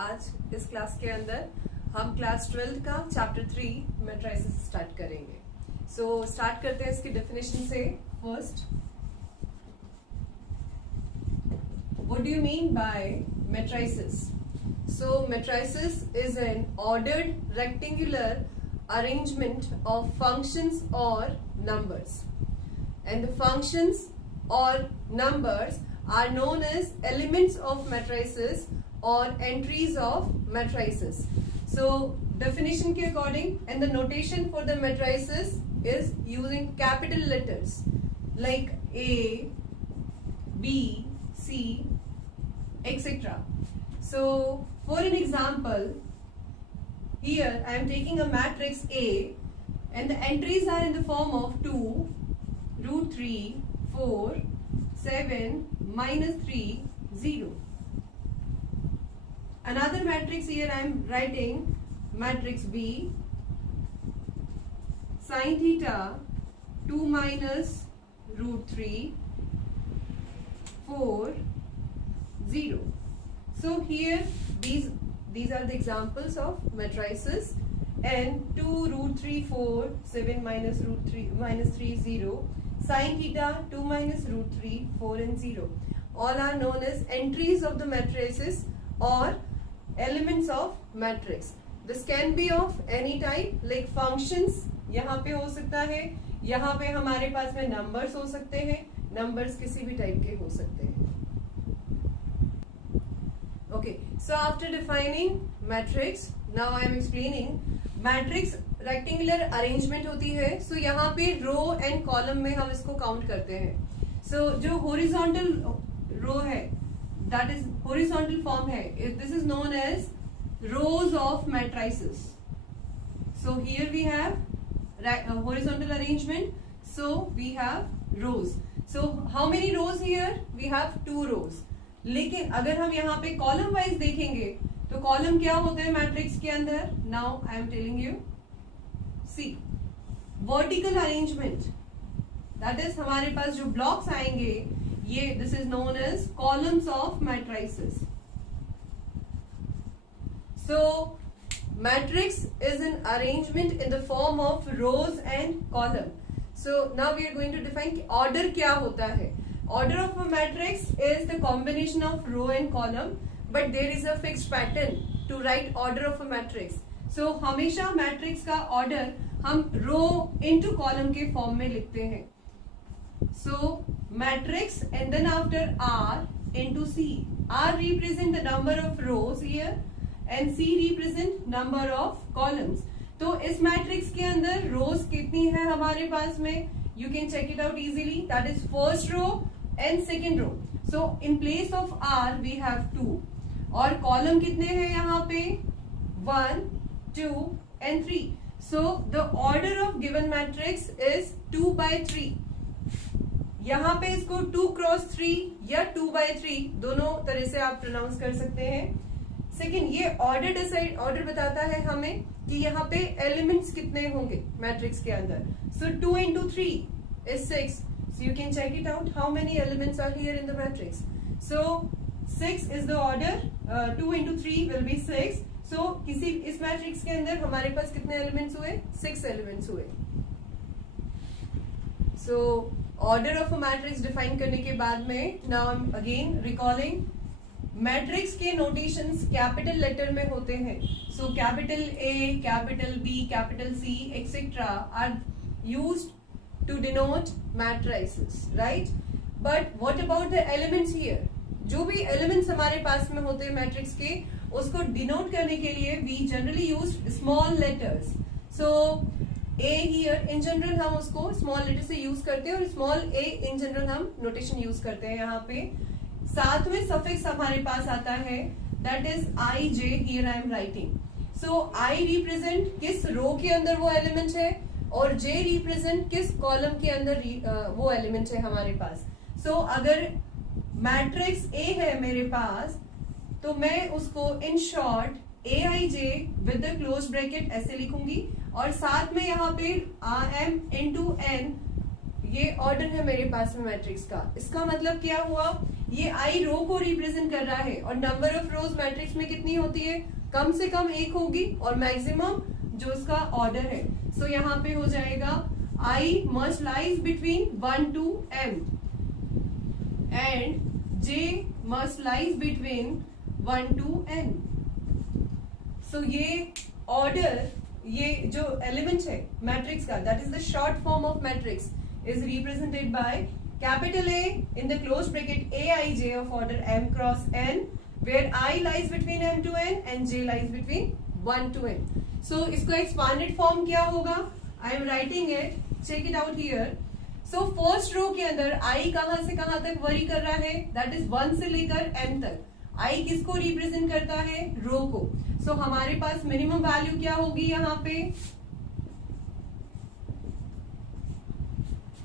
आज इस क्लास के अंदर हम क्लास 12 का चैप्टर 3 मैट्रिसेस स्टार्ट करेंगे। सो स्टार्ट करते हैं इसकी डेफिनेशन से। First, what do you mean by matrices? So matrices is an ordered rectangular arrangement of functions or numbers, and the functions or numbers are known as elements of matrices or entries of matrices. So definition के according, and the notation for the matrices is using capital letters like A, B, C, etc. So for an example, here I am taking a matrix A and the entries are in the form of 2, root 3, 4, 7, minus 3, 0. Another matrix here I am writing matrix B, sin theta 2 minus root 3, 4, 0. So here these are the examples of matrices, and 2 root 3 4 7 minus root 3 minus 3 0, sin theta 2 minus root 3 4 and 0, all are known as entries of the matrices or elements of matrix. This can be of any type, like functions यहाँ पे हो सकता है, यहाँ पे हमारे पास में numbers हो सकते हैं, numbers किसी भी type के हो सकते हैं। Okay, so after defining matrix, now I am explaining matrix rectangular arrangement होती है। So यहाँ पे row and column में हम इसको count करते हैं। So जो horizontal row है, that is horizontal form है, this is known as rows of matrices. So here we have horizontal arrangement, so we have rows. So how many rows here? We have 2 rows. लेकिन अगर हम यहाँ पे column wise देखेंगे तो column क्या होते हैं मैट्रिक्स के अंदर? Now I am telling you, see vertical arrangement, that is हमारे पास जो ब्लॉक्स आएंगे ये this is known as columns of matrices. So matrix is an arrangement in the form of rows and column. So now we are going to define order क्या होता है। Order of a matrix is the combination of row and column, but there is a fixed pattern to write order of a matrix. So हमेशा matrix का order हम row into column के form में लिखते हैं। So matrix and then after R into C. R represent the number of rows here and C represent number of columns. तो इस matrix के अंदर rows कितनी है हमारे पास में? You can check it out easily. That is first row and second row. So in place of R we have 2 और column कितने हैं यहाँ पे? 1, 2 and 3. So the order of given matrix is 2 by 3. यहाँ पे इसको 2 cross 3 या 2 by 3 दोनों तरह से आप प्रोनाउंस कर सकते हैं। सेकेंड, ये ऑर्डर बताता है हमें कि यहाँ पे एलिमेंट्स कितने होंगे मैट्रिक्स के अंदर। So 2 into 3 is 6. So you can check it out how many elements are here in the matrix. So 6 is the order, 2 into 3 will be 6. So किसी इस मैट्रिक्स के अंदर हमारे पास कितने एलिमेंट्स हुए? 6 एलिमेंट्स हुए। So order of a matrix define करने के बाद में now I'm again recalling matrix के नोटेशंस कैपिटल लेटर में होते हैं। So capital A, capital B, capital C etc. are used to denote matrices, right? But what about the elements here? जो भी elements हमारे पास में होते हैं मैट्रिक्स के, उसको denote करने के लिए we generally use small letters. So A here in general हम उसको small letter से use करते हैं और small a in general हम notation use करते हैं। यहाँ पे साथ में suffix हमारे पास आता है, that is I, J here I am writing. So I represent किस row के अंदर वो element है और J रिप्रेजेंट किस कॉलम के अंदर वो एलिमेंट है हमारे पास। So अगर मैट्रिक्स A है मेरे पास तो मैं उसको in short Aij with the close bracket ऐसे लिखूंगी और साथ में यहाँ पे M into N ये ऑर्डर है मेरे पास में मैट्रिक्स का। इसका मतलब क्या हुआ, ये आई रो को रिप्रेजेंट कर रहा है और नंबर ऑफ रोज मैट्रिक्स में कितनी होती है, कम से कम एक होगी और मैक्सिमम जो उसका ऑर्डर है। सो यहाँ पे हो जाएगा I must lies between 1 to m and j must lies between 1 to n. So ये order, ये जो element है matrix का, that is the short form of matrix, is represented by capital A in the closed bracket aij of order m cross n, where I lies between m to n and j lies between 1 to n. So इसको expanded form क्या होगा? I am writing it. Check it out here. So first row के अंदर आई कहां से कहां तक worry कर रहा है, दैट इज 1 से लेकर n तक। आई किसको रिप्रेजेंट करता है, रो को। सो हमारे पास मिनिमम वैल्यू क्या होगी यहाँ पे,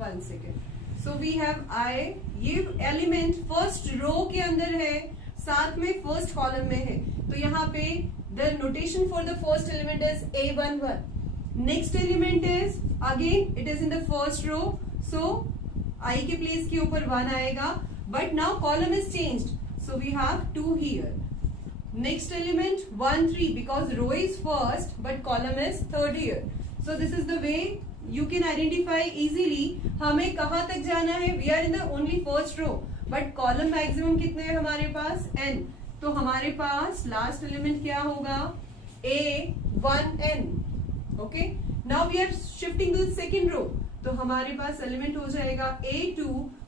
1 second. So we have I, ये एलिमेंट फर्स्ट रो के अंदर है, साथ में फर्स्ट कॉलम में है, तो यहाँ पे the notation for the first element is a11। Next element is again it is in the first row, so I के प्लेस के ऊपर 1 आएगा, but now column is changed, so we have 2 here. Next element 1 3, because row is first but column is third here. So this is the way you can identify easily हमें कहां तक जाना है। We are in the only first row, but column maximum कितने हैं हमारे पास, n। तो हमारे पास लास्ट एलिमेंट क्या होगा, a1n। Okay, now we are shifting to the second row, तो हमारे पास एलिमेंट हो जाएगा a2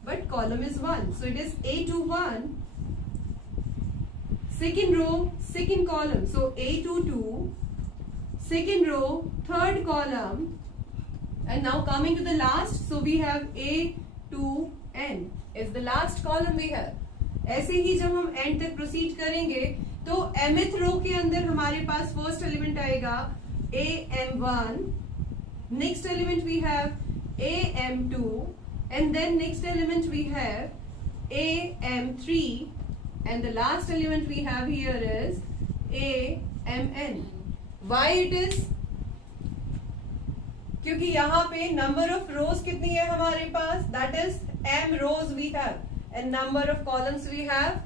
but column is 1, so it is a21। Second row second column, so a22, second row third column, and now coming to the last, so we have a2n is the last column we have. ऐसे ही जब हम and तक proceed करेंगे तो mth रो के अंदर हमारे पास फर्स्ट एलिमेंट आएगा am1, next element we have am2, and then next element we have am3, and the last element we have here is amn. Why it is? क्योंकि यहाँ पे number of rows कितनी है हमारे पास, that is m rows we have, and number of columns we have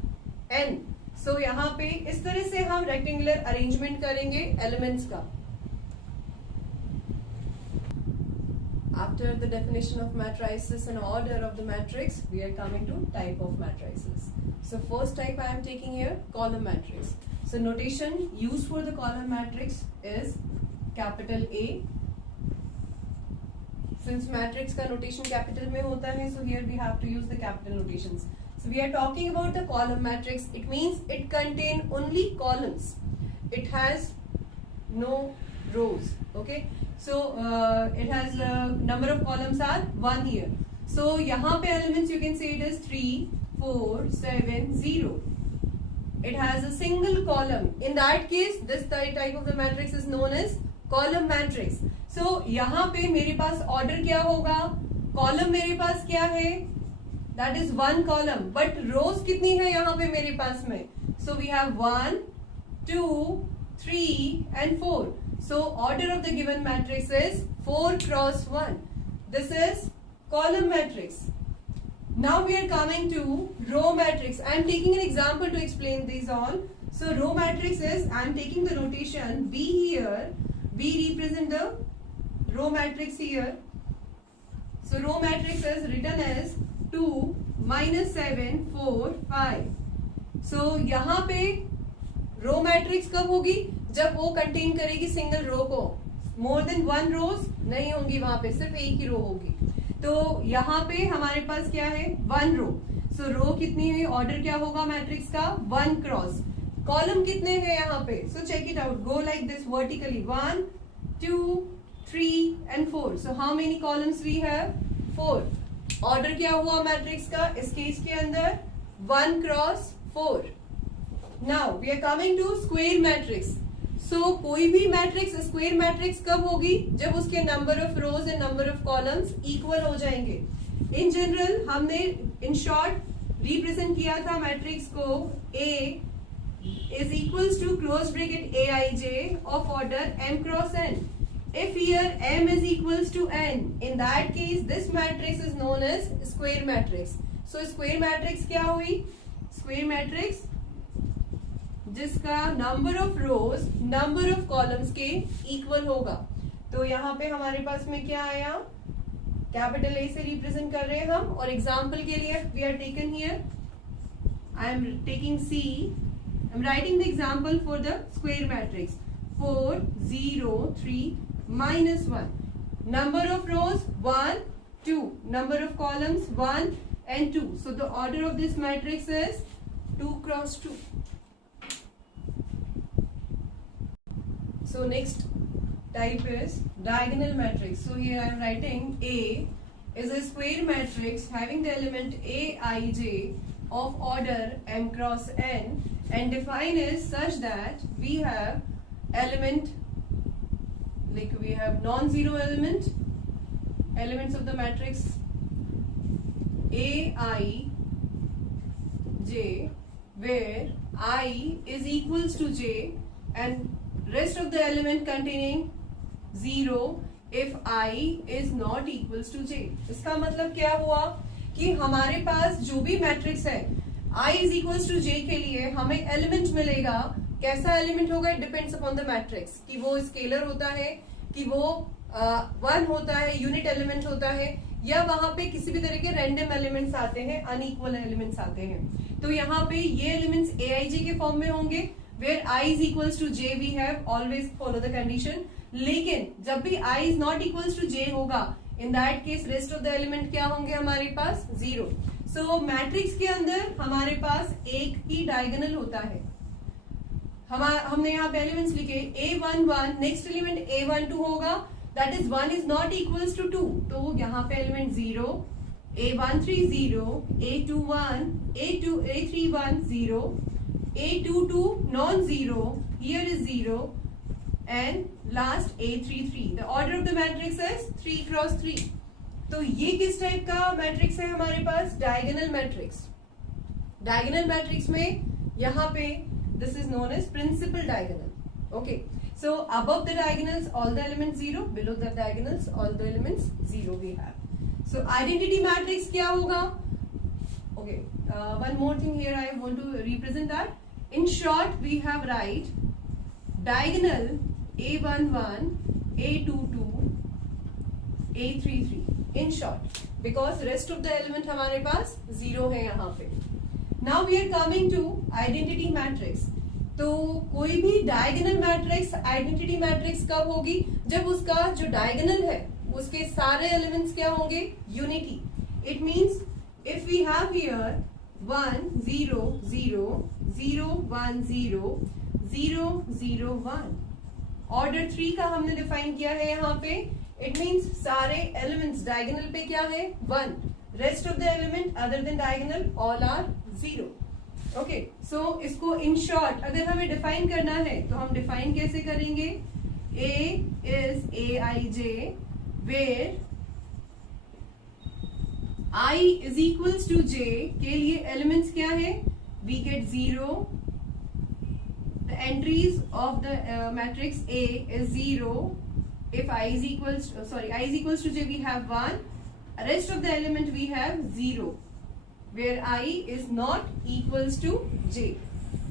n. So यहाँ पे इस तरह से हम rectangular arrangement करेंगे elements का। After the definition of matrices and order of the matrix, we are coming to type of matrices. So first type I am taking here, column matrix. So notation used for the column matrix is capital A. Since matrix का notation capital में होता है, so here we have to use the capital notations. So we are talking about the column matrix. It means it contain only columns. It has no rows. Okay. So it has number of columns are 1 here. So यहाँ पे elements you can say it is 3, 4, 7, 0. It has a single column. In that case, this type of the matrix is known as column matrix. So यहाँ पे मेरे पास order क्या होगा, column मेरे पास क्या है, that is 1 column. But rows कितनी है यहाँ पे मेरे पास में, so we have 1, 2, 3 and 4. So order of the given matrix is 4 cross 1. This is column matrix. Now we are coming to row matrix. I am taking an example to explain these all. So row matrix is, I am taking the notation B here. B represent the row matrix here. So row matrix is written as 2 minus 7 4 5. So यहाँ पे row matrix कब होगी, जब वो contain करेगी single row को, more than 1 रोज नहीं होंगी, वहां पे सिर्फ एक ही रो होगी। तो यहाँ पे हमारे पास क्या है, 1 रो। सो रो कितनी है, ऑर्डर क्या होगा मैट्रिक्स का, 1 क्रॉस। कॉलम कितने हैं यहाँ पे, so check it out, go like this vertically, 1 2 3 and 4. So how many columns we have, 4। Order क्या हुआ मैट्रिक्स का इस केस के अंदर, 1 cross 4। Now we are coming to square matrix. So कोई भी मैट्रिक्स स्क्वेयर मैट्रिक्स कब होगी, जब उसके number of rows and number of columns equal हो जाएंगे। इन जनरल हमने इन शॉर्ट रिप्रेजेंट किया था मैट्रिक्स को, A is equals to close bracket aij of order m cross n. If here m is equals to n, in that case this matrix is known as square matrix. So square matrix क्या हुई? Square matrix जिसका number of rose number of columns के equal होगा। तो यहाँ पे हमारे पास में क्या आया? कैपिटल ए से रिप्रेजेंट कर रहे हैं हम, और एग्जाम्पल के लिए we are taken here, I am taking C, I am writing the example for the square matrix 4 0 3 -1, number of rows 1 2, number of columns 1 and 2, so the order of this matrix is 2 cross 2. So next type is diagonal matrix. So here I am writing A is a square matrix having the element aij of order m cross n and defined is such that we have element, like we have non-zero elements of the matrix aij where I is equals to j and rest of the element containing 0 if I is not equals to j. इसका मतलब क्या हुआ कि हमारे पास जो भी matrix है I is equals to j के लिए हमें एलिमेंट मिलेगा। कैसा एलिमेंट होगा? It depends upon the matrix, कि वो स्केलर होता है, कि वो 1 होता है, यूनिट एलिमेंट होता है, या वहां पे किसी भी तरह के रैंडम एलिमेंट्स आते हैं, अनइक्वल एलिमेंट्स आते हैं। तो यहाँ पे ये एलिमेंट्स aij के फॉर्म में होंगे where I is equals to j we have always follow the condition। लेकिन जब भी I is not equals to j होगा, in that case rest of the element क्या होंगे हमारे पास? 0। so मैट्रिक्स के अंदर हमारे पास एक ही डायगोनल होता है। हमने यहाँ पे एलिमेंट्स लिखे a11, नेक्स्ट एलिमेंट a12 होगा, that is 1 is not equals to 2, तो यहाँ पे element 0, a13 0, a21 a31 0, a22 non-zero, here is 0 and last a33। the order of the matrix is 3 cross 3। तो ये किस टाइप का मैट्रिक्स है हमारे पास? Diagonal matrix. डायगोनल मैट्रिक्स में यहाँ पे this is known as principal diagonal. Okay, so above the diagonals all the elements 0, below the diagonals all the elements 0 we have। so identity matrix क्या होगा? okay, one more thing here I want to represent that। in short we have write diagonal a11 a22 a33 in short, because rest of the element हमारे पास 0 है यहाँ पे। now we are coming to identity matrix। तो कोई भी diagonal matrix identity matrix कब होगी? जब उसका जो डायगोनल है उसके सारे एलिमेंट्स क्या होंगे? Unity. It means if we have here 1 0 0 0 1 0 0 0 1, order 3 का हमने डिफाइन किया है यहाँ पे। इट मींस सारे एलिमेंट्स डायगोनल पे क्या है? 1, rest of the element other than diagonal all are 0। Okay, so इसको इन शॉर्ट अगर हमें डिफाइन करना है तो हम डिफाइन कैसे करेंगे? A is aij where I is equals to j के लिए एलिमेंट्स क्या है? we get 0, the entries of the matrix A is 0 if I is equals to j we have 1, rest of the element we have 0 where I is not equals to j।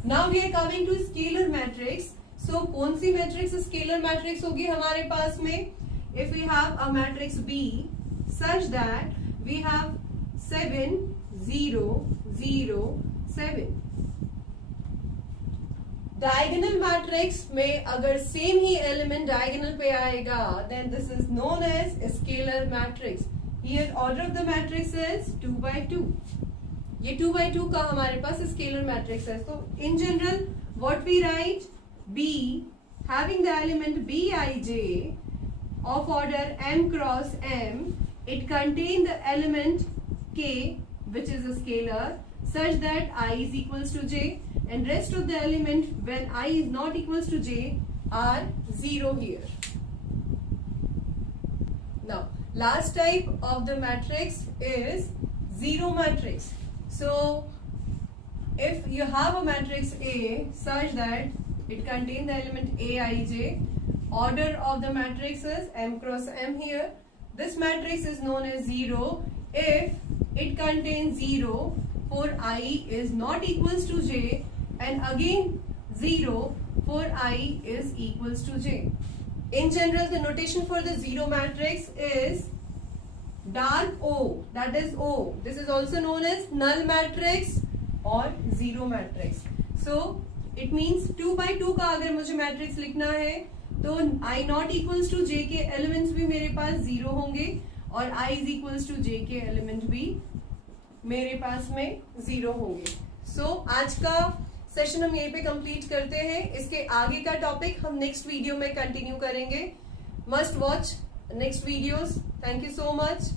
now we are coming to scalar matrix। so कौन सी matrix scalar matrix होगी हमारे पास में? if we have a matrix B such that we have 7 0 0 7, diagonal matrix में अगर same ही element diagonal पे आएगा then this is known as scalar matrix. Here order of the matrix is 2 by 2। ये 2 by 2 का हमारे पास स्केलर मैट्रिक्स है। तो in general what we write? B having the element Bij of order m cross m, it contain the element k which is a scalar such that I is equals to j and rest of the element when I is not equals to j are 0 here। now last type of the matrix is zero matrix। so if you have a matrix A such that it contains the element aij, order of the matrix is m cross m here, this matrix is known as 0 if it contains 0 for I is not equals to j, and again 0 for I is equals to j. In general, the notation for the zero matrix is dark O, that is O. This is also known as null matrix or zero matrix. So it means 2 by 2 का अगर मुझे matrix लिखना है तो I not equals to j के elements भी मेरे पास 0 होंगे और I is equals to j के एलिमेंट भी मेरे पास में 0 होंगे. So आज का सेशन हम यहीं पे कंप्लीट करते हैं. इसके आगे का टॉपिक हम नेक्स्ट वीडियो में कंटिन्यू करेंगे. Must watch next videos. Thank you so much.